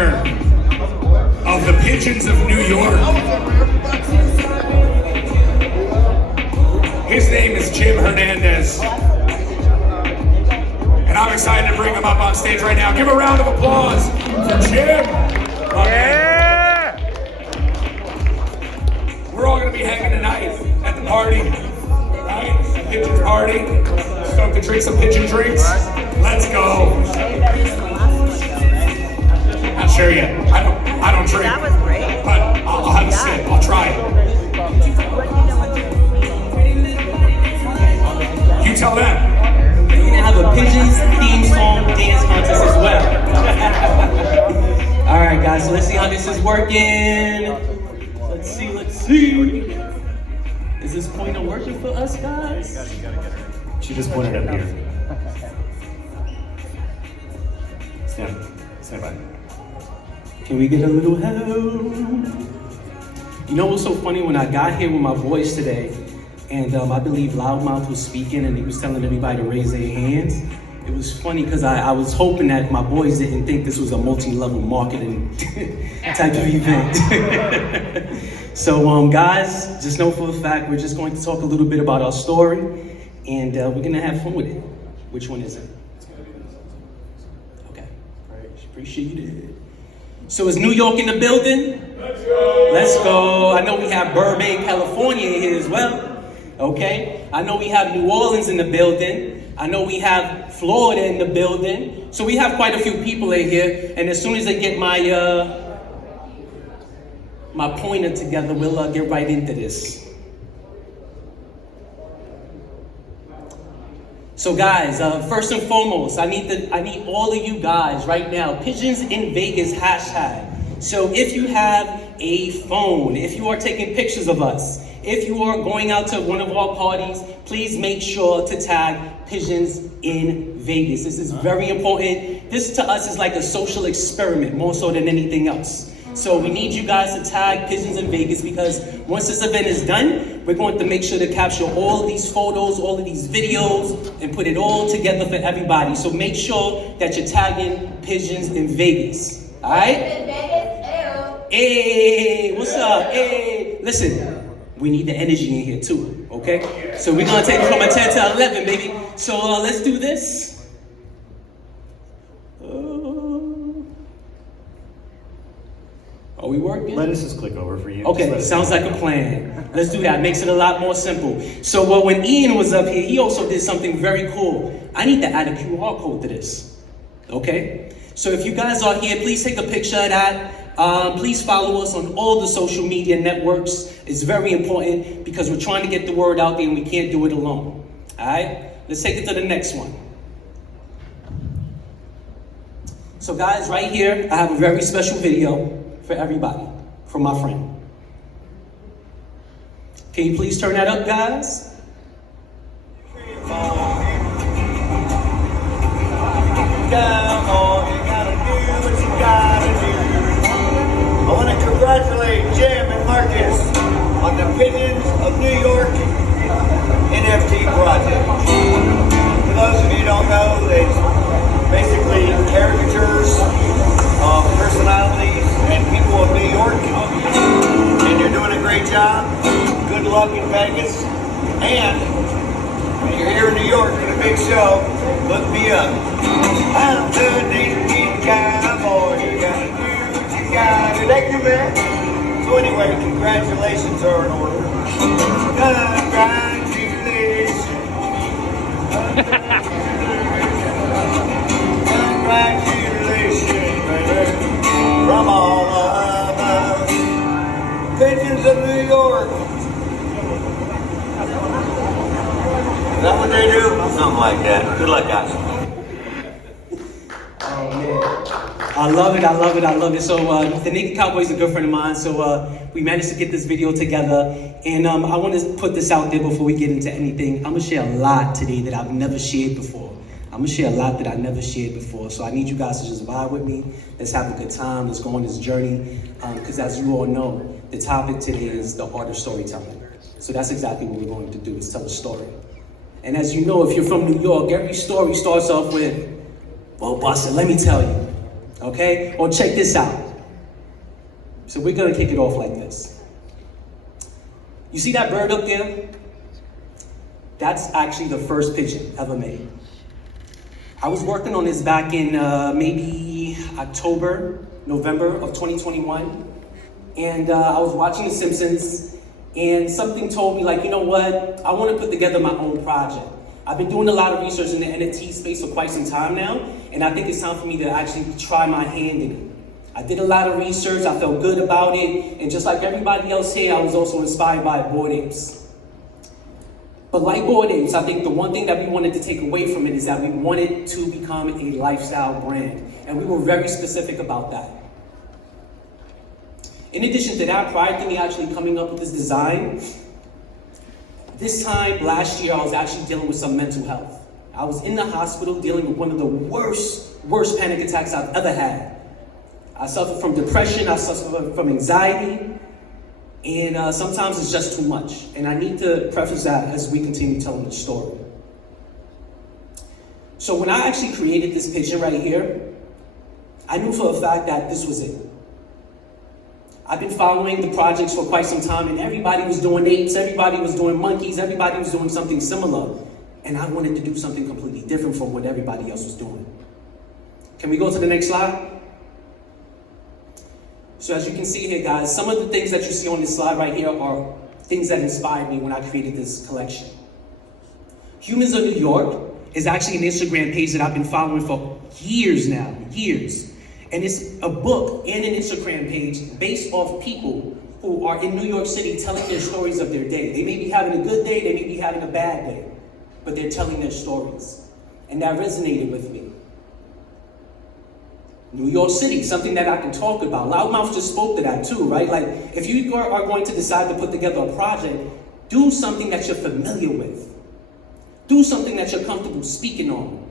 trainer of the Pigeons of New York. His name is Jim Hernandez. And I'm excited to bring him up on stage right now. Give a round of applause for Jim. Yeah! We're all gonna be hanging tonight at the party, right? Pigeons party. Stoked to drink some pigeon drinks. Let's go. Not sure yet. I don't drink. That was great. But I'll have a sip. I'll try it. You tell them. We're gonna have a Pigeons theme song dance contest as well. All right, guys. So let's see how this is working. Let's see. Is this pointer working for us, guys? She just pointed up here. Stand by. Can we get a little help? You know what's so funny? When I got here with my voice today, and I believe Loudmouth was speaking and he was telling everybody to raise their hands. It was funny because I was hoping that my boys didn't think this was a multi-level marketing type of event. So guys, just know for a fact, we're just going to talk a little bit about our story and we're gonna have fun with it. Which one is it? Okay, great, appreciate it. So is New York in the building? Let's go! Let's go. I know we have Burbank, California here as well. Okay, I know we have New Orleans in the building. I know we have Florida in the building. So we have quite a few people in here. And as soon as I get my pointer together, we'll get right into this. So guys, first and foremost, I need all of you guys right now, Pigeons in Vegas hashtag. So if you have a phone, if you are taking pictures of us, if you are going out to one of our parties, please make sure to tag Pigeons in Vegas. This is very important. This to us is like a social experiment, more so than anything else. So we need you guys to tag Pigeons in Vegas because once this event is done, we're going to make sure to capture all of these photos, all of these videos, and put it all together for everybody. So make sure that you're tagging Pigeons in Vegas. All right? Hey, what's up? Hey, listen. We need the energy in here too, okay? So we're gonna take it from a 10 to 11, baby. So let's do this. Are we working? Let us just click over for you. Okay, sounds like a plan. Let's do that, makes it a lot more simple. So when Ian was up here, he also did something very cool. I need to add a QR code to this, okay? So if you guys are here, please take a picture of that. Please follow us on all the social media networks. It's very important because we're trying to get the word out there and we can't do it alone. All right, let's take it to the next one. So guys, right here, I have a very special video for everybody from my friend. Can you please turn that up, guys? Down, all you gotta do what you gotta do. I want to congratulate Jim and Marcus on the Pigeons of New York NFT project. For those of you who don't know, it's basically caricatures of personalities and people of New York. And you're doing a great job. Good luck in Vegas. And when you're here in New York at a big show, look me up. I'm the Deep Cowboy. You gotta do what you gotta do. Thank you, man. So anyway, congratulations are in order. Congratulations. Congratulations, baby. From all of us. Pigeons of New York. Is that what they do? Something like that. Good luck, guys. Oh man, I love it, I love it, I love it. So the Naked Cowboy is a good friend of mine, so we managed to get this video together. And I want to put this out there before we get into anything. I'm gonna share a lot today that I've never shared before. I'm gonna share a lot that I never shared before. So I need you guys to just vibe with me. Let's have a good time, let's go on this journey. Because as you all know, the topic today is the art of storytelling. So that's exactly what we're going to do, is tell a story. And as you know, if you're from New York, every story starts off with, well, Buster, let me tell you. okay? Or check this out. So we're gonna kick it off like this. You see that bird up there? That's actually the first pigeon ever made. I was working on this back in maybe October, November of 2021. And I was watching The Simpsons, and something told me, like, you know what? I want to put together my own project. I've been doing a lot of research in the NFT space for quite some time now, and I think it's time for me to actually try my hand in it. I did a lot of research, I felt good about it, and just like everybody else here, I was also inspired by Bored Apes. But like Bored Apes, I think the one thing that we wanted to take away from it is that we wanted to become a lifestyle brand, and we were very specific about that. In addition to that, prior to me actually coming up with this design, this time last year I was actually dealing with some mental health. I was in the hospital dealing with one of the worst panic attacks I've ever had. I suffered from depression, I suffered from anxiety, and sometimes it's just too much. And I need to preface that as we continue telling the story. So when I actually created this pigeon right here, I knew for a fact that this was it. I've been following the projects for quite some time, and everybody was doing apes, everybody was doing monkeys, everybody was doing something similar. And I wanted to do something completely different from what everybody else was doing. Can we go to the next slide? So as you can see here, guys, some of the things that you see on this slide right here are things that inspired me when I created this collection. Humans of New York is actually an Instagram page that I've been following for years now, years. And it's a book and an Instagram page based off people who are in New York City telling their stories of their day. They may be having a good day, they may be having a bad day, but they're telling their stories. And that resonated with me. New York City, something that I can talk about. Loudmouth just spoke to that too, right? Like, if you are going to decide to put together a project, do something that you're familiar with. Do something that you're comfortable speaking on.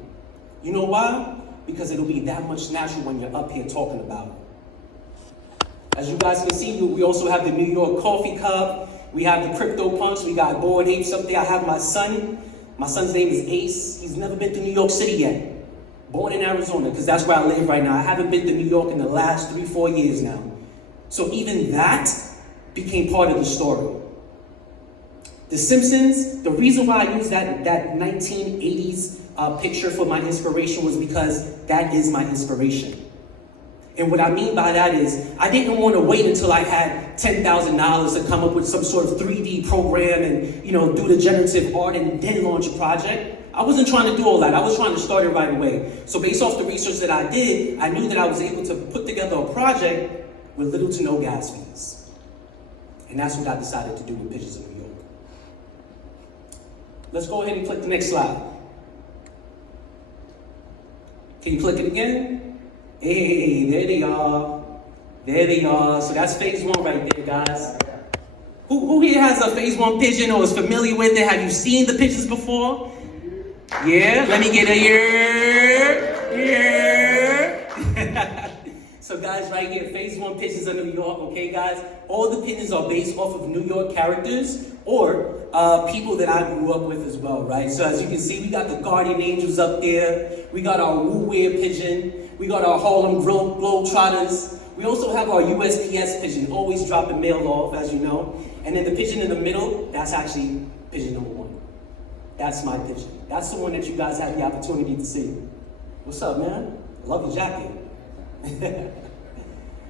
You know why? Because it'll be that much natural when you're up here talking about it. As you guys can see, we also have the New York Coffee Cup, we have the Crypto Punch, we got Bored Apes up there. I have my son. My son's name is Ace. He's never been to New York City yet. Born in Arizona, because that's where I live right now. I haven't been to New York in the last 3-4 years now. So even that became part of the story. The Simpsons, the reason why I used that 1980s picture for my inspiration was because that is my inspiration. And what I mean by that is, I didn't want to wait until I had $10,000 to come up with some sort of 3D program and, you know, do the generative art and then launch a project. I wasn't trying to do all that. I was trying to start it right away. So based off the research that I did, I knew that I was able to put together a project with little to no gas fees. And that's what I decided to do with Pigeons of New York. Let's go ahead and click the next slide. Can you click it again? Hey, there they are. There they are. So that's phase one right there, guys. Who here has a phase one pigeon or is familiar with it? Have you seen the pigeons before? Yeah, let me get a yeah. So guys, right here, phase one Pigeons of New York, okay guys? All the pigeons are based off of New York characters or people that I grew up with as well, right? So as you can see, we got the Guardian Angels up there. We got our Wu-Wear pigeon. We got our Harlem Globetrotters. We also have our USPS pigeon, always dropping mail off, as you know. And then the pigeon in the middle, that's actually pigeon number one. That's my pigeon. That's the one that you guys had the opportunity to see. What's up, man? I love your jacket.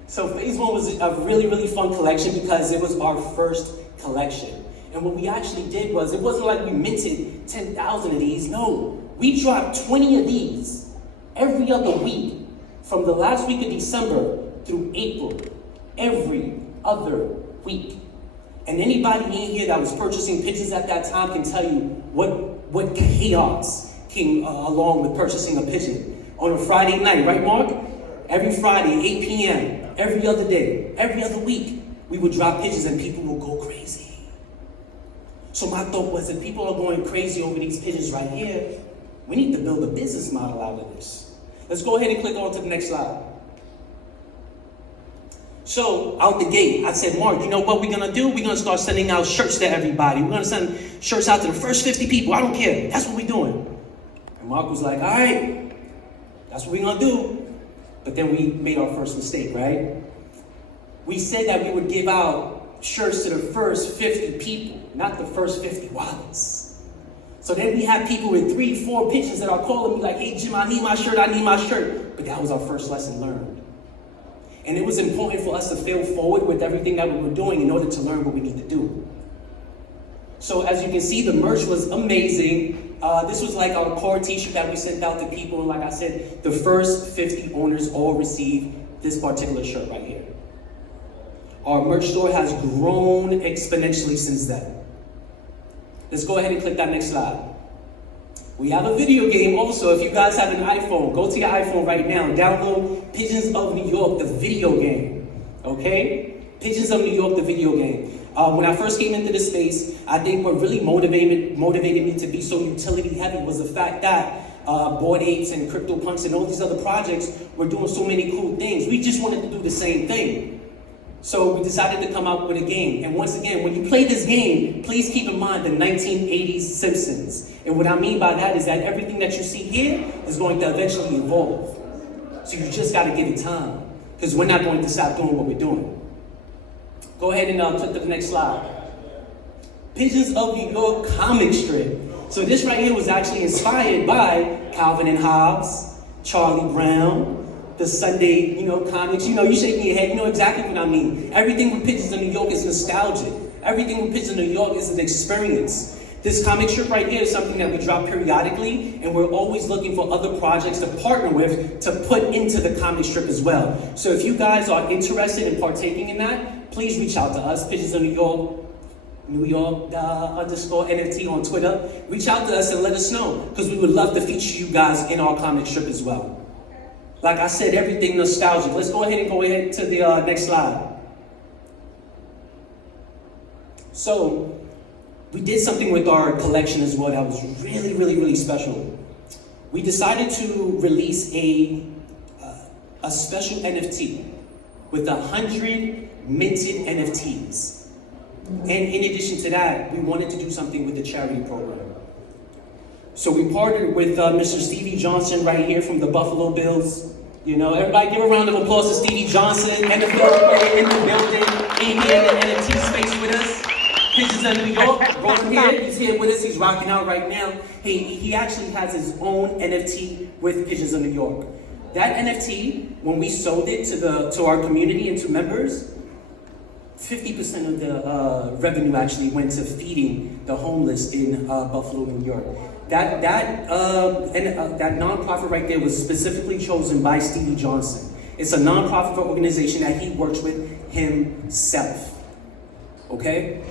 So phase one was a really, really fun collection because it was our first collection. And what we actually did was, it wasn't like we minted 10,000 of these. No, we dropped 20 of these every other week from the last week of December through April, every other week. And anybody in here that was purchasing pigeons at that time can tell you what chaos came along with purchasing a pigeon. On a Friday night, right, Mark? Every Friday, 8 p.m., every other day, every other week, we would drop pigeons and people would go crazy. So my thought was, if people are going crazy over these pigeons right here, we need to build a business model out of this. Let's go ahead and click on to the next slide. So, out the gate, I said, Mark, you know what we're gonna do? We're gonna start sending out shirts to everybody. We're gonna send shirts out to the first 50 people. I don't care. That's what we're doing. And Mark was like, all right, that's what we're gonna do. But But then we made our first mistake, right? We said that we would give out shirts to the first 50 people, not the first 50 wallets. So then we had people with 3, 4 Pigeons that are calling me like, hey Jim, I need my shirt, I need my shirt. But that was our first lesson learned. And it was important for us to fail forward with everything that we were doing in order to learn what we need to do. So as you can see, the merch was amazing. This was like our core t-shirt that we sent out to people. And like I said, the first 50 owners all received this particular shirt right here. Our merch store has grown exponentially since then. Let's go ahead and click that next slide. We have a video game also. If you guys have an iPhone, go to your iPhone right now and download Pigeons of New York, the video game. Okay? Pigeons of New York, the video game. When I first came into this space, I think what really motivated me to be so utility heavy was the fact that Bored Apes and CryptoPunks and all these other projects were doing so many cool things. We just wanted to do the same thing. So we decided to come out with a game. And once again, when you play this game, please keep in mind the 1980s Simpsons. And what I mean by that is that everything that you see here is going to eventually evolve. So you just got to give it time, because we're not going to stop doing what we're doing. Go ahead and click to the next slide. Pigeons of New York comic strip. So this right here was actually inspired by Calvin and Hobbes, Charlie Brown, the Sunday, comics. You shaking your head, you know exactly what I mean. Everything with Pigeons of New York is nostalgic. Everything with Pigeons of New York is an experience. This comic strip right here is something that we drop periodically, and we're always looking for other projects to partner with to put into the comic strip as well. So if you guys are interested in partaking in that, please reach out to us, Pigeons of New York, _ NFT on Twitter. Reach out to us and let us know, because we would love to feature you guys in our comic strip as well. Like I said, everything nostalgic. Let's go ahead to the next slide. So, we did something with our collection as well that was really, really, really special. We decided to release a special NFT with 100 minted NFTs. And in addition to that, we wanted to do something with the charity program. So we partnered with Mr. Stevie Johnson right here from the Buffalo Bills. Everybody give a round of applause to Stevie Johnson, NFL player in the building, in here in the NFT space with us. Pigeons of New York, Ron here, he's here with us, he's rocking out right now. He actually has his own NFT with Pigeons of New York. That NFT, when we sold it to our community and to members, 50% of the revenue actually went to feeding the homeless in Buffalo, New York. That nonprofit right there was specifically chosen by Stevie Johnson. It's a nonprofit organization that he works with himself. Okay?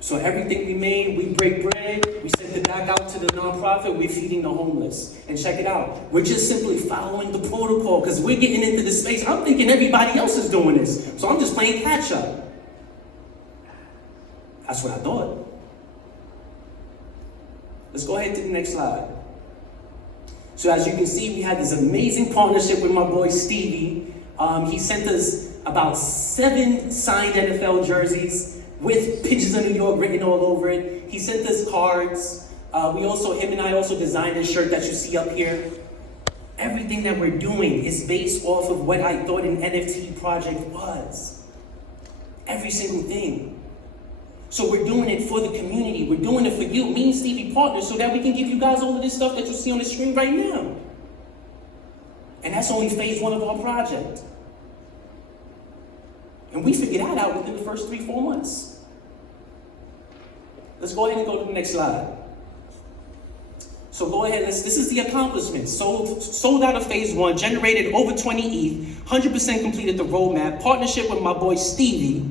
So everything we made, we break bread, we send it back out to the nonprofit, we're feeding the homeless. And check it out, we're just simply following the protocol, because we're getting into the space. I'm thinking everybody else is doing this, so I'm just playing catch up. That's what I thought. Let's go ahead to the next slide. So as you can see, we had this amazing partnership with my boy Stevie. He sent us about 7 signed NFL jerseys with Pigeons of New York written all over it. He sent us cards. Him and I also designed this shirt that you see up here. Everything that we're doing is based off of what I thought an NFT project was. Every single thing. So we're doing it for the community. We're doing it for you. Me and Stevie partners so that we can give you guys all of this stuff that you see on the screen right now. And that's only phase 1 of our project. And we figured that out within the first 3-4 months. Let's go ahead and go to the next slide. So go ahead, this is the accomplishment. Sold out of phase 1, generated over 20 ETH, 100% completed the roadmap, partnership with my boy Stevie,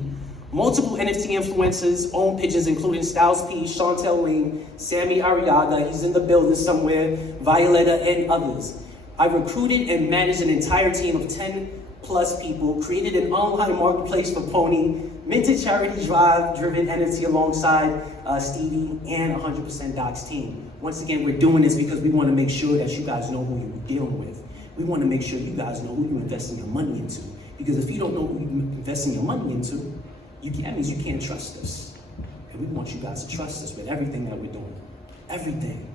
multiple NFT influencers, own Pigeons, including Styles P, Chantel Lane, Sammy Arriaga, he's in the building somewhere, Violetta, and others. I recruited and managed an entire team of 10 plus people, created an online marketplace for Pony, minted charity drive-driven NFT alongside Stevie and 100% Doc's team. Once again, we're doing this because we want to make sure that you guys know who you're dealing with. We want to make sure you guys know who you're investing your money into. Because if you don't know who you're investing your money into, that means you can't trust us. And we want you guys to trust us with everything that we're doing. Everything.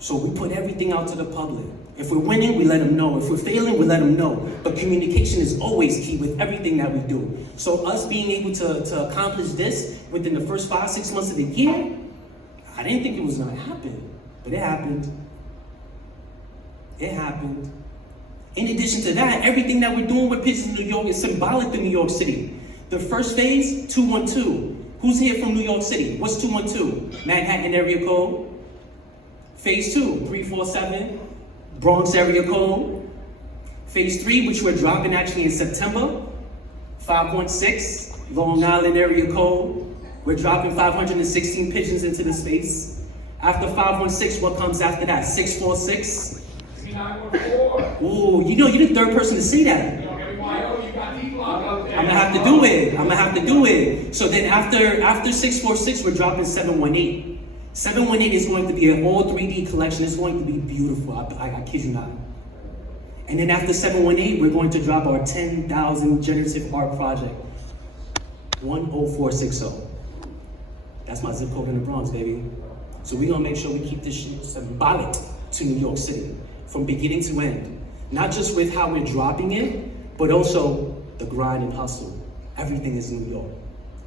So we put everything out to the public. If we're winning, we let them know. If we're failing, we let them know. But communication is always key with everything that we do. So us being able to accomplish this within the first 5-6 months of the year, I didn't think it was gonna happen, but it happened. It happened. In addition to that, everything that we're doing with Pigeons New York is symbolic to New York City. The first phase, 212. Who's here from New York City? What's 212? Manhattan area code. Phase 2, 347. Bronx area code. Phase 3, which we're dropping actually in September, 516, Long Island area code. We're dropping 516 pigeons into the space. After 516, what comes after that? 646? 914. Ooh, you know, you're the third person to say that. You got D-Block out there. I'm gonna have to do it. I'm gonna have to do it. So then after 646, we're dropping 718. 718 is going to be an all 3D collection. It's going to be beautiful. I kid you not. And then after 718, we're going to drop our 10,000 generative art project. 10460. That's my zip code in the Bronx, baby. So we're gonna make sure we keep this shit symbolic to New York City from beginning to end. Not just with how we're dropping it, but also the grind and hustle. Everything is New York.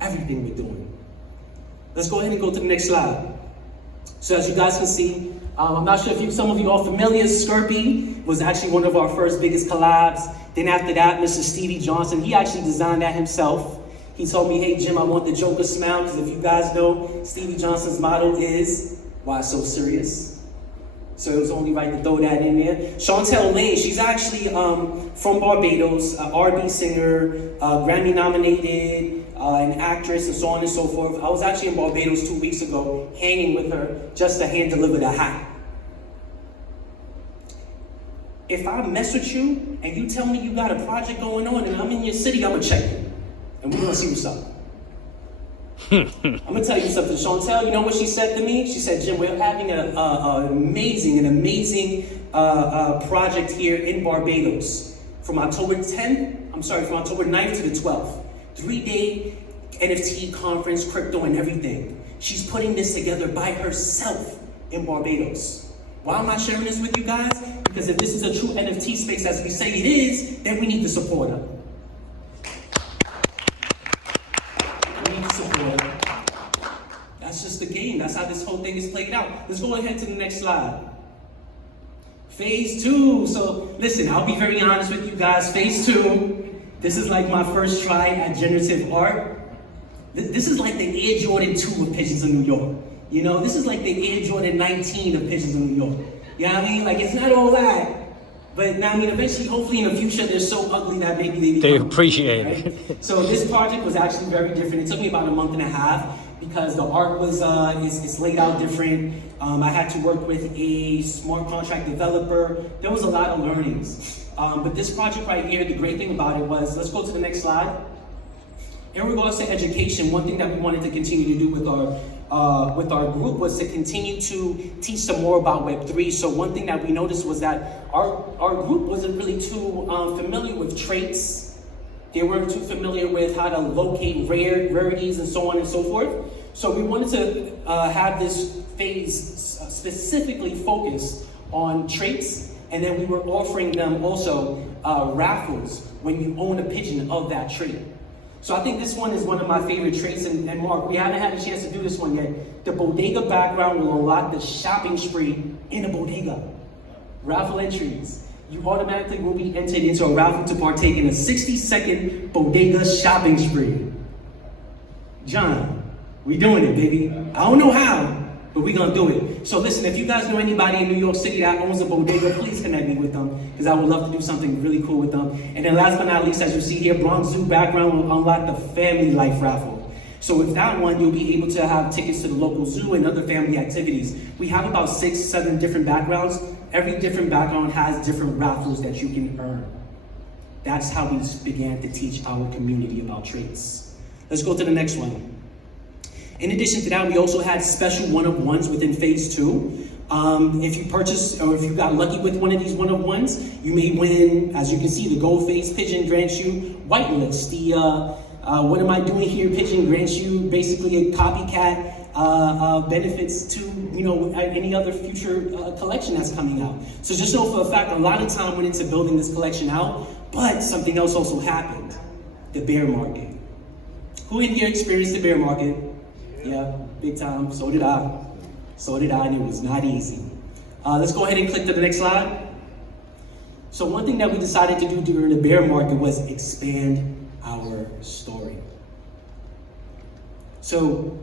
Everything we're doing. Let's go ahead and go to the next slide. So as you guys can see, I'm not sure if some of you are familiar, Skirpy was actually one of our first biggest collabs. Then after that, Mr. Stevie Johnson, he actually designed that himself. He told me, hey Jim, I want the Joker smile, because if you guys know, Stevie Johnson's motto is, why so serious? So it was only right to throw that in there. Chantel Lane, she's actually from Barbados, R&B singer, Grammy nominated, an actress, and so on and so forth. I was actually in Barbados 2 weeks ago, hanging with her just to hand deliver the hat. If I mess with you and you tell me you got a project going on and I'm in your city, I'm gonna check you. And we're gonna see what's up. I'm gonna tell you something, Chantel, you know what she said to me? She said, Jim, we're having an amazing project here in Barbados from October 9th to the 12th. 3-day NFT conference, crypto and everything. She's putting this together by herself in Barbados. Why am I sharing this with you guys? Because if this is a true NFT space as we say it is, then we need to support her. We need to support her. That's just the game. That's how this whole thing is played out. Let's go ahead to the next slide. Phase 2. So listen, I'll be very honest with you guys. Phase 2. This is like my first try at generative art. This is like the Air Jordan 2 of Pigeons in New York. You know, this is like the Air Jordan 19 of Pigeons in New York. You know what I mean? Like, it's not all that. But now, I mean, eventually, hopefully in the future, they're so ugly that maybe they appreciate it. Right? So this project was actually very different. It took me about a month and a half because the art was it's laid out different. I had to work with a smart contract developer. There was a lot of learnings. But this project right here, the great thing about it was, let's go to the next slide. In regards to education, one thing that we wanted to continue to do with our group was to continue to teach them more about Web3. So one thing that we noticed was that our group wasn't really too familiar with traits. They weren't too familiar with how to locate rarities and so on and so forth. So we wanted to have this phase specifically focused on traits, and then we were offering them also raffles when you own a pigeon of that trait. So I think this one is one of my favorite traits, and Mark, we haven't had a chance to do this one yet. The bodega background will unlock the shopping spree in a bodega. Raffle entries. You automatically will be entered into a raffle to partake in a 60-second bodega shopping spree. John, we doing it, baby. I don't know how, but we gonna do it. So listen, if you guys know anybody in New York City that owns a bodega, please connect me with them, because I would love to do something really cool with them. And then last but not least, as you see here, Bronx Zoo background will unlock the family life raffle. So with that one, you'll be able to have tickets to the local zoo and other family activities. We have about 6-7 different backgrounds. Every different background has different raffles that you can earn. That's how we began to teach our community about traits. Let's go to the next one. In addition to that, we also had special one-of-ones within phase 2. If you purchased, or if you got lucky with one of these one-of-ones, you may win, as you can see, the gold-faced pigeon grants you whitelist. The what am I doing here pigeon grants you basically a copycat benefits to, you know, any other future collection that's coming out. So just know for a fact, a lot of time went into building this collection out, but something else also happened, the bear market. Who in here experienced the bear market? Yeah, big time, so did I. So did I, and it was not easy. Let's go ahead and click to the next slide. So one thing that we decided to do during the bear market was expand our story. So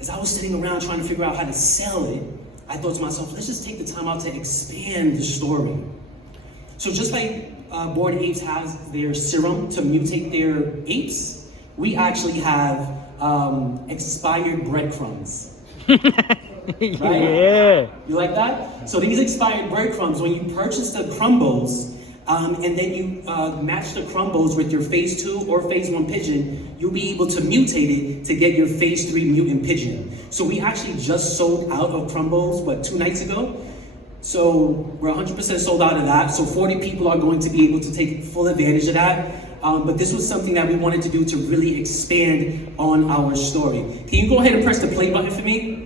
as I was sitting around trying to figure out how to sell it, I thought to myself, let's just take the time out to expand the story. So just like Bored Apes has their serum to mutate their apes, we actually have expired breadcrumbs. Right? Yeah. You like that? So these expired breadcrumbs, when you purchase the crumbles, and then you match the crumbles with your phase 2 or phase 1 pigeon, you'll be able to mutate it to get your phase 3 mutant pigeon. So we actually just sold out of crumbles, 2 nights ago? So we're 100% sold out of that. So 40 people are going to be able to take full advantage of that. But this was something that we wanted to do to really expand on our story. Can you go ahead and press the play button for me?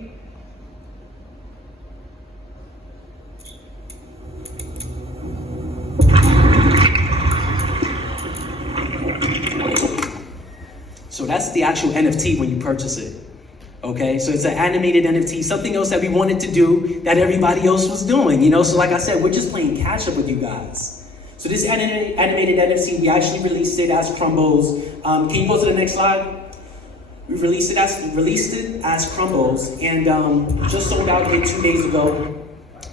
So that's the actual NFT when you purchase it. Okay, so it's an animated NFT, something else that we wanted to do that everybody else was doing, you know? So like I said, we're just playing catch up with you guys. So this animated NFT, we actually released it as crumbles. Can you go to the next slide? We released it as crumbles, and just sold out here 2 days ago.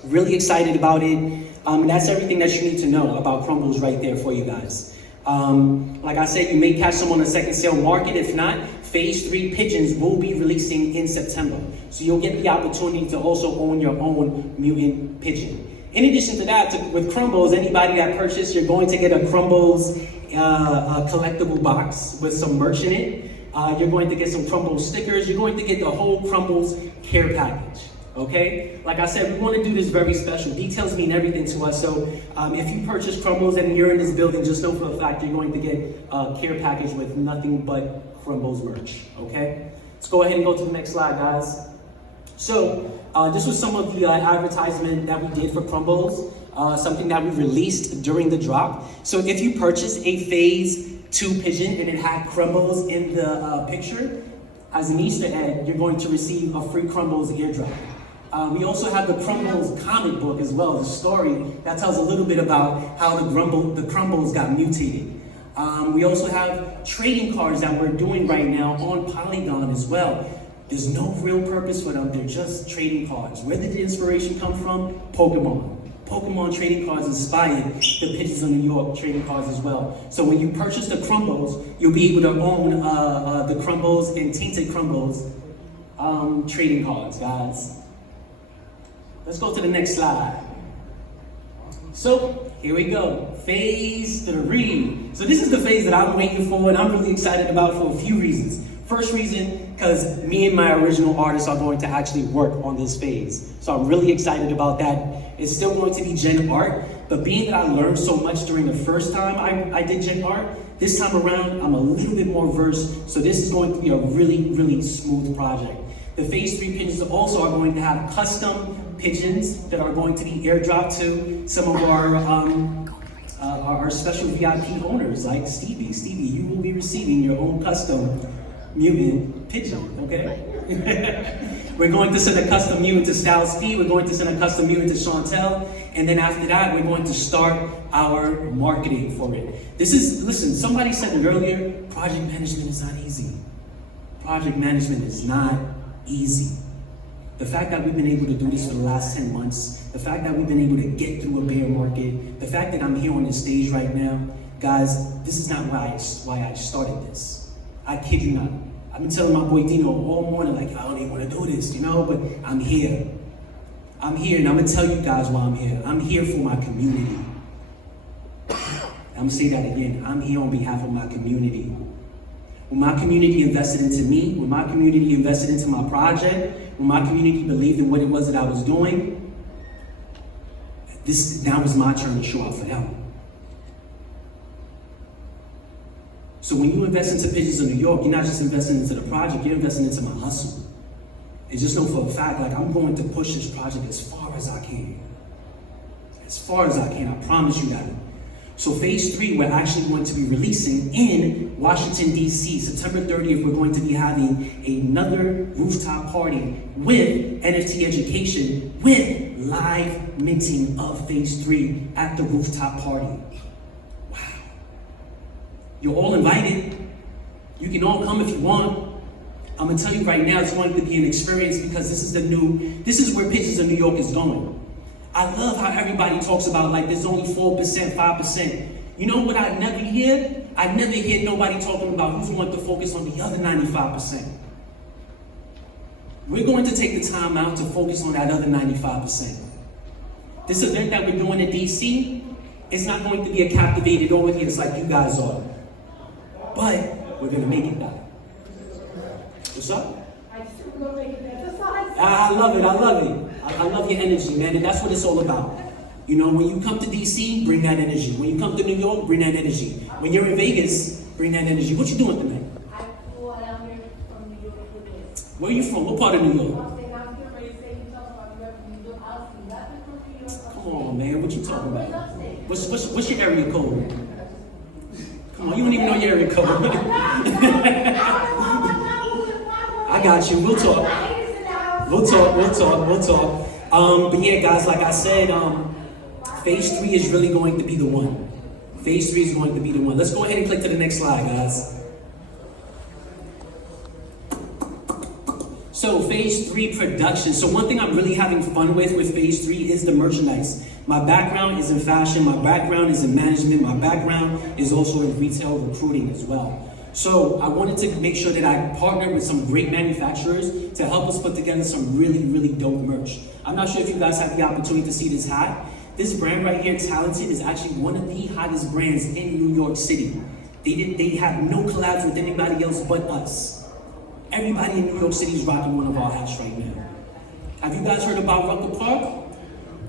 Really excited about it. That's everything that you need to know about crumbles right there for you guys. Like I said, you may catch some on the second sale market. If not, phase 3 pigeons will be releasing in September. So you'll get the opportunity to also own your own mutant pigeon. In addition to that, with crumbles, anybody that purchased, you're going to get a crumbles collectible box with some merch in it. You're going to get some crumbles stickers. You're going to get the whole crumbles care package. Okay? Like I said, we want to do this very special. Details mean everything to us. So if you purchase crumbles and you're in this building, just know for a fact you're going to get a care package with nothing but crumbles merch. Okay? Let's go ahead and go to the next slide, guys. So this was some of the advertisement that we did for crumbles, something that we released during the drop. So if you purchase a phase 2 pigeon and it had crumbles in the picture, as an Easter egg, you're going to receive a free crumbles eardrop. We also have the Crumbles comic book as well, the story that tells a little bit about how the Crumbles got mutated. We also have trading cards that we're doing right now on Polygon as well. There's no real purpose for them, they're just trading cards. Where did the inspiration come from? Pokemon. Pokemon trading cards inspired the Pigeons of New York trading cards as well. So when you purchase the Crumbles, you'll be able to own the Crumbles and Tainted Crumbles trading cards, guys. Let's go to the next slide. So here we go, phase 3. So this is the phase that I'm waiting for and I'm really excited about for a few reasons. First reason, because me and my original artists are going to actually work on this phase. So I'm really excited about that. It's still going to be Gen Art, but being that I learned so much during the first time I did Gen Art, this time around I'm a little bit more versed, so this is going to be a really, really smooth project. The phase 3 pigeons also are going to have custom pigeons that are going to be airdropped to some of our special VIP owners like Stevie. Stevie, you will be receiving your own custom mutant pigeon, okay? We're going to send a custom mutant to Styles P, we're going to send a custom mutant to Chantel, and then after that, we're going to start our marketing for it. Listen, somebody said it earlier, project management is not easy. Project management is not easy. The fact that we've been able to do this for the last 10 months, the fact that we've been able to get through a bear market, the fact that I'm here on this stage right now, guys, this is not why I started this. I kid you not. I've been telling my boy Dino all morning, like, I don't even want to do this, you know, but I'm here. I'm here, and I'm going to tell you guys why I'm here. I'm here for my community. I'm going to say that again. I'm here on behalf of my community. When my community invested into me, when my community invested into my project, when my community believed in what it was that I was doing, now is my turn to show up for them. So when you invest into Pigeons of New York, you're not just investing into the project, you're investing into my hustle. And just know for a fact, like, I'm going to push this project as far as I can. As far as I can, I promise you that. So phase 3, we're actually going to be releasing in Washington, D.C. September 30th, we're going to be having another rooftop party with NFT education, with live minting of phase 3 at the rooftop party. Wow. You're all invited. You can all come if you want. I'm gonna tell you right now, it's going to be an experience because this is where Pigeons of New York is going. I love how everybody talks about like there's only 4%, 5%. You know what I never hear? I never hear nobody talking about who's going to focus on the other 95%. We're going to take the time out to focus on that other 95%. This event that we're doing in DC, it's not going to be a captivated audience like you guys are. But we're gonna make it better. What's up? I just think we're gonna make it better. I love it, I love it. I love your energy, man, and that's what it's all about. You know, when you come to DC, bring that energy. When you come to New York, bring that energy. When you're in Vegas, bring that energy. What you doing tonight? I flew out here from New York with this. Where are you from? What part of New York? I'm saying I'm getting ready to say you talk about you from New York. I was nothing from New York. Come on, man, what you talking about? Upstate. What's your area code? Come on, you don't even know your area code. I got you, we'll talk. We'll talk. But yeah, guys, like I said, phase 3 is really going to be the one. Phase 3 is going to be the one. Let's go ahead and click to the next slide, guys. So phase 3 production. So one thing I'm really having fun with phase 3 is the merchandise. My background is in fashion, my background is in management, my background is also in retail recruiting as well. So I wanted to make sure that I partnered with some great manufacturers to help us put together some really, really dope merch. I'm not sure if you guys had the opportunity to see this hat. This brand right here, Talented, is actually one of the hottest brands in New York City. They have no collabs with anybody else but us. Everybody in New York City is rocking one of our hats right now. Have you guys heard about Rucker Park?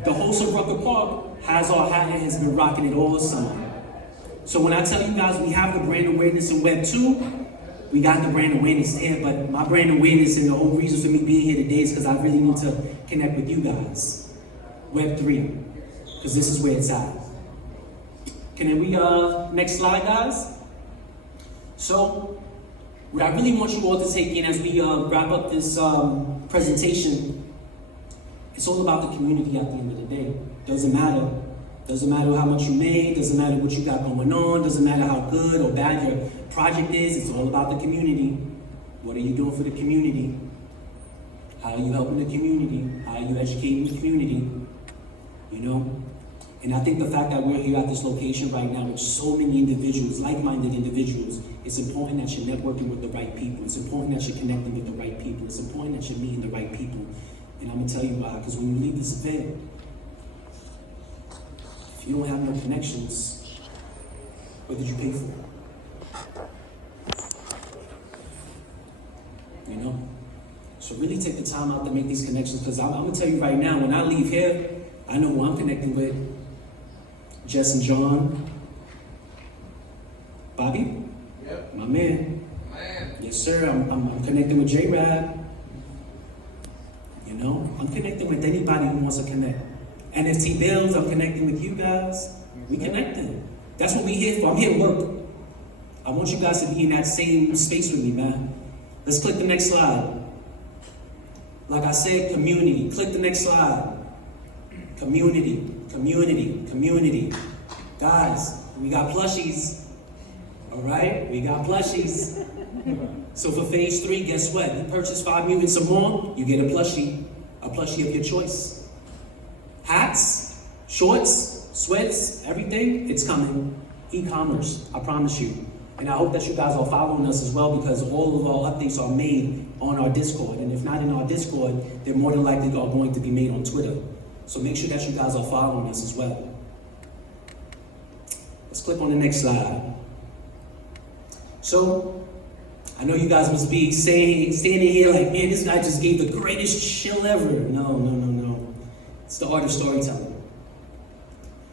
The host of Rucker Park has our hat and has been rocking it all summer. So when I tell you guys we have the brand awareness in Web 2, we got the brand awareness there, but my brand awareness and the whole reason for me being here today is because I really need to connect with you guys. Web 3, because this is where it's at. Can we, next slide, guys? So, what I really want you all to take in as we wrap up this presentation, it's all about the community at the end of the day. Doesn't matter. Doesn't matter how much you made, doesn't matter what you got going on, doesn't matter how good or bad your project is, it's all about the community. What are you doing for the community? How are you helping the community? How are you educating the community? You know? And I think the fact that we're here at this location right now with so many individuals, like-minded individuals, it's important that you're networking with the right people. It's important that you're connecting with the right people. It's important that you're meeting the right people. And I'm gonna tell you why, because when you leave this event, you don't have no connections, what did you pay for? You know? So really take the time out to make these connections, because I'm gonna tell you right now, when I leave here, I know who I'm connecting with. Jess and John. Bobby? Yep. My man. Man. Yes, sir, I'm connecting with J-Rab. You know? I'm connecting with anybody who wants to connect. NFT Bills, I'm connecting with you guys. We connecting. That's what we here for. I'm here to work. I want you guys to be in that same space with me, man. Let's click the next slide. Like I said, community. Click the next slide. Community, community, community. Guys, we got plushies. All right, we got plushies. So for phase 3, guess what? You purchase 5 mutants or more, you get a plushie of your choice. Hats, shorts, sweats, everything, it's coming. E-commerce, I promise you. And I hope that you guys are following us as well, because all of our updates are made on our Discord. And if not in our Discord, they're more than likely are going to be made on Twitter. So make sure that you guys are following us as well. Let's click on the next slide. So, I know you guys must be standing here like, man, this guy just gave the greatest shill ever. No. It's the art of storytelling.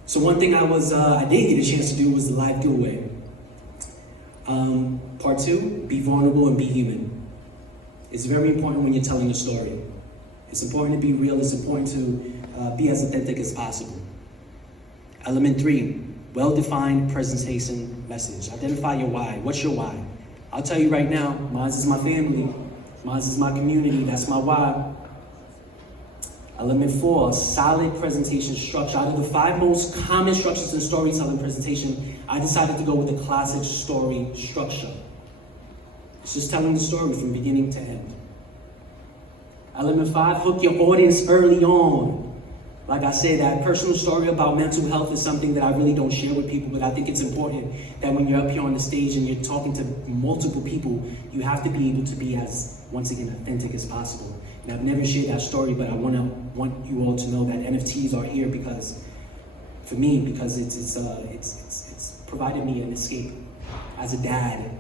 So one thing I did get a chance to do was the live giveaway. Part 2, be vulnerable and be human. It's very important when you're telling a story. It's important to be real. It's important to be as authentic as possible. Element 3, well-defined presentation message. Identify your why. What's your why? I'll tell you right now, mine is my family. Mine is my community. That's my why. Element 4, solid presentation structure. Out of the 5 most common structures in storytelling presentation, I decided to go with the classic story structure. It's just telling the story from beginning to end. Element 5, hook your audience early on. Like I said, that personal story about mental health is something that I really don't share with people, but I think it's important that when you're up here on the stage and you're talking to multiple people, you have to be able to be as, once again, authentic as possible. And I've never shared that story, but I want you all to know that NFTs are here because, for me, because it's provided me an escape as a dad,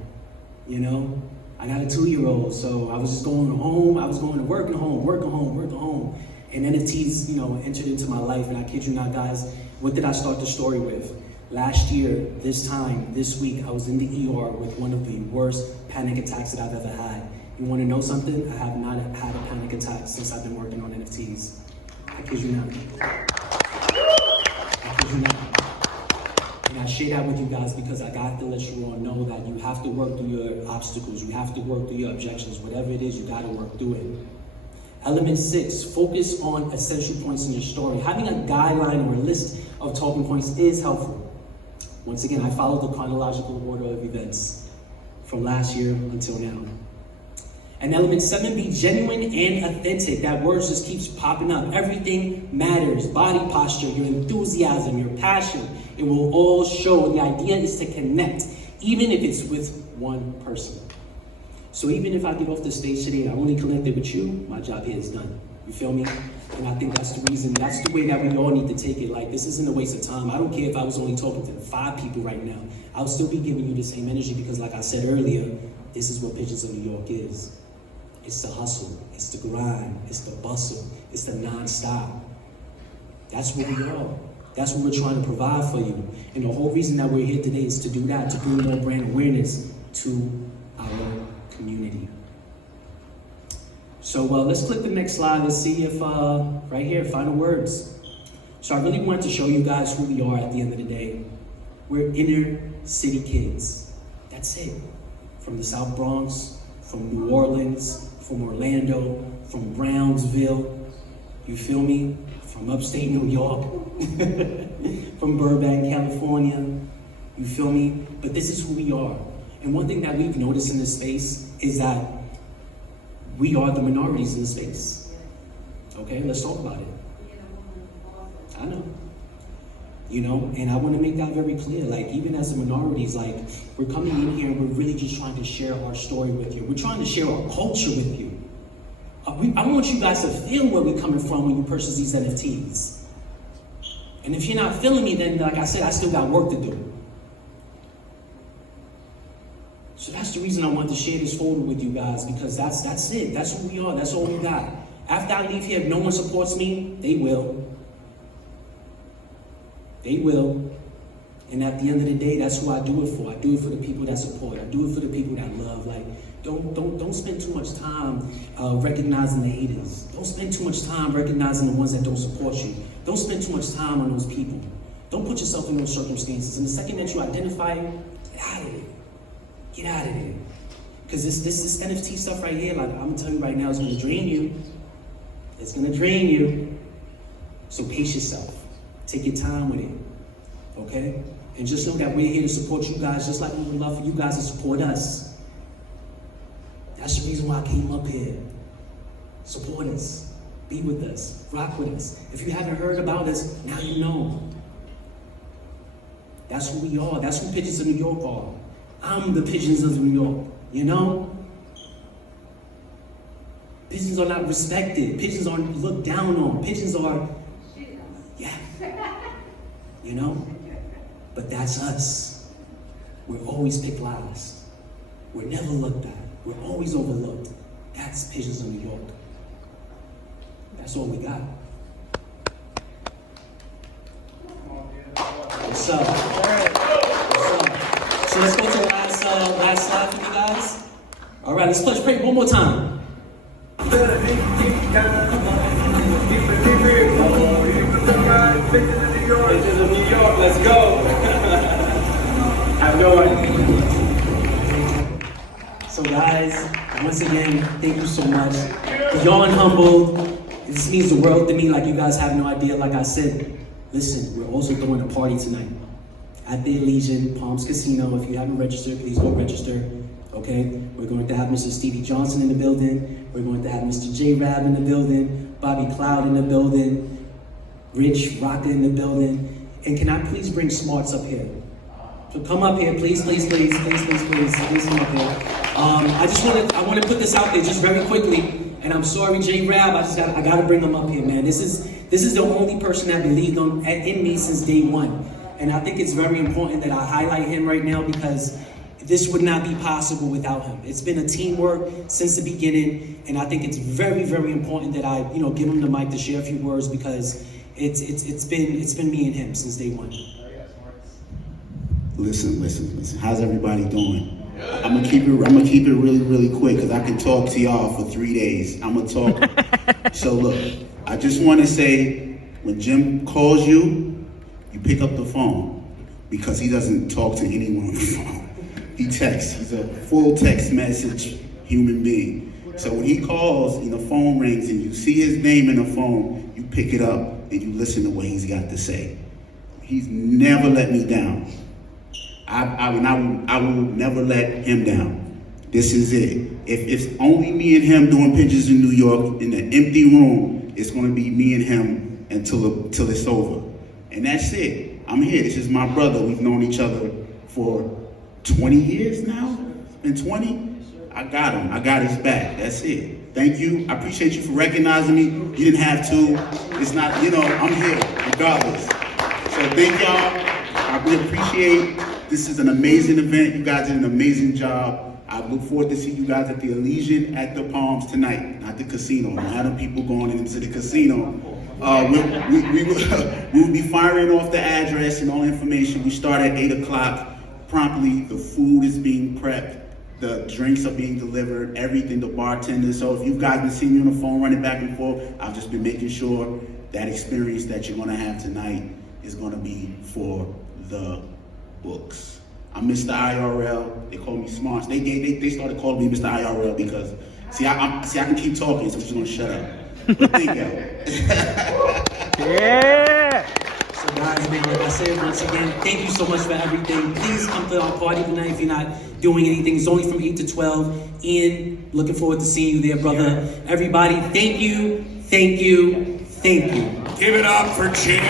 you know? I got a 2-year-old, so I was just going home, I was going to work and home, work and home, work and home. And NFTs, you know, entered into my life, and I kid you not, guys, what did I start the story with? Last year, this week, I was in the ER with one of the worst panic attacks that I've ever had. You want to know something? I have not had a panic attack since I've been working on NFTs. I kid you not. I kid you not. And I share that with you guys because I got to let you all know that you have to work through your obstacles. You have to work through your objections. Whatever it is, you got to work through it. Element 6, focus on essential points in your story. Having a guideline or a list of talking points is helpful. Once again, I followed the chronological order of events from last year until now. And element 7, be genuine and authentic. That word just keeps popping up. Everything matters. Body posture, your enthusiasm, your passion. It will all show. The idea is to connect, even if it's with one person. So even if I get off the stage today and I only connected with you, my job here is done. You feel me? And I think that's the reason, that's the way that we all need to take it. Like, this isn't a waste of time. I don't care if I was only talking to 5 people right now. I'll still be giving you the same energy because, like I said earlier, this is what Pigeons of New York is. It's the hustle, it's the grind, it's the bustle, it's the non-stop. That's what we are. That's what we're trying to provide for you. And the whole reason that we're here today is to do that, to bring more brand awareness to our community. So let's click the next slide. Let's see if, right here, final words. So I really wanted to show you guys who we are at the end of the day. We're inner city kids. That's it. From the South Bronx, from New Orleans, from Orlando, from Brownsville, you feel me? From upstate New York, from Burbank, California, you feel me? But this is who we are. And one thing that we've noticed in this space is that we are the minorities in the space. Okay, let's talk about it. I know. You know, and I want to make that very clear. Like, even as the minorities, like, we're coming in here and we're really just trying to share our story with you. We're trying to share our culture with you. I want you guys to feel where we're coming from when you purchase these NFTs. And if you're not feeling me, then, like I said, I still got work to do. So that's the reason I wanted to share this photo with you guys, because that's it. That's who we are. That's all we got. After I leave here, if no one supports me, they will. They will. And at the end of the day, that's who I do it for. I do it for the people that support. I do it for the people that love. Like, don't spend too much time recognizing the haters. Don't spend too much time recognizing the ones that don't support you. Don't spend too much time on those people. Don't put yourself in those circumstances. And the second that you identify it, get out of it. Get out of there. Because this NFT stuff right here, like, I'm gonna tell you right now, it's gonna drain you. It's gonna drain you. So pace yourself. Take your time with it. Okay? And just know that we're here to support you guys, just like we would love for you guys to support us. That's the reason why I came up here. Support us. Be with us. Rock with us. If you haven't heard about us, now you know. That's who we are. That's who Pigeons of New York are. I'm the Pigeons of New York, you know? Pigeons are not respected. Pigeons are looked down on. Pigeons are, yeah, you know? But that's us. We're always picked last. We're never looked at. We're always overlooked. That's Pigeons of New York. That's all we got. What's up? What's up? So let's go to the last slide for you guys. All right, let's pledge pray one more time. better keep calm. Keep it real. Oh, you can look at Pigeons of New York. Pigeons of New York, let's go. Have a good one. So guys, once again, thank you so much. Beyond humbled, this means the world to me like you guys have no idea. Like I said, listen, we're also throwing a party tonight at the Elysian Palms Casino. If you haven't registered, please go register, okay? We're going to have Mr. Stevie Johnson in the building. We're going to have Mr. J-Rab in the building, Bobby Cloud in the building, Rich Rocka in the building. And can I please bring Smarts up here? So come up here, please, please, please, please, please, please, please come up here. I want to put this out there just very quickly, and I'm sorry, J-Rab, I gotta bring him up here, man. This is the only person that believed in me since day one, and I think it's very important that I highlight him right now because this would not be possible without him. It's been a teamwork since the beginning, and I think it's very, very important that I, give him the mic to share a few words because it's been me and him since day one. Listen. How's everybody doing? I'm gonna keep it really, really quick because I can talk to y'all for 3 days. I'm gonna talk. So look, I just want to say, when Jim calls you, you pick up the phone because he doesn't talk to anyone on the phone. He texts. He's a full text message human being. So when he calls and the phone rings and you see his name in the phone, you pick it up and you listen to what he's got to say. He's never let me down. I will never let him down. This is it. If it's only me and him doing Pigeons in New York in an empty room, it's going to be me and him until it's over. And that's it. I'm here. This is my brother. We've known each other for 20 years now. It's been 20. I got him. I got his back. That's it. Thank you. I appreciate you for recognizing me. You didn't have to. It's not, I'm here regardless. So thank y'all. I really appreciate. This is an amazing event. You guys did an amazing job. I look forward to see you guys at the Elysian at the Palms tonight, not the casino. A lot of people going into the casino. We'll be firing off the address and all information. We start at 8 o'clock promptly. The food is being prepped. The drinks are being delivered, everything, the bartender. So if you guys been seeing me on the phone running back and forth, I've just been making sure that experience that you're gonna have tonight is gonna be for the books. I'm Mr. IRL. They call me Smarts. They started calling me Mr. IRL because I can keep talking, so I'm just gonna shut up. But thank you. Yeah. So guys, man, like I said once again, thank you so much for everything. Please come to our party tonight if you're not doing anything. It's only from 8 to 12. Ian, looking forward to seeing you there, brother. Everybody, thank you, thank you, thank you. Give it up for Jim.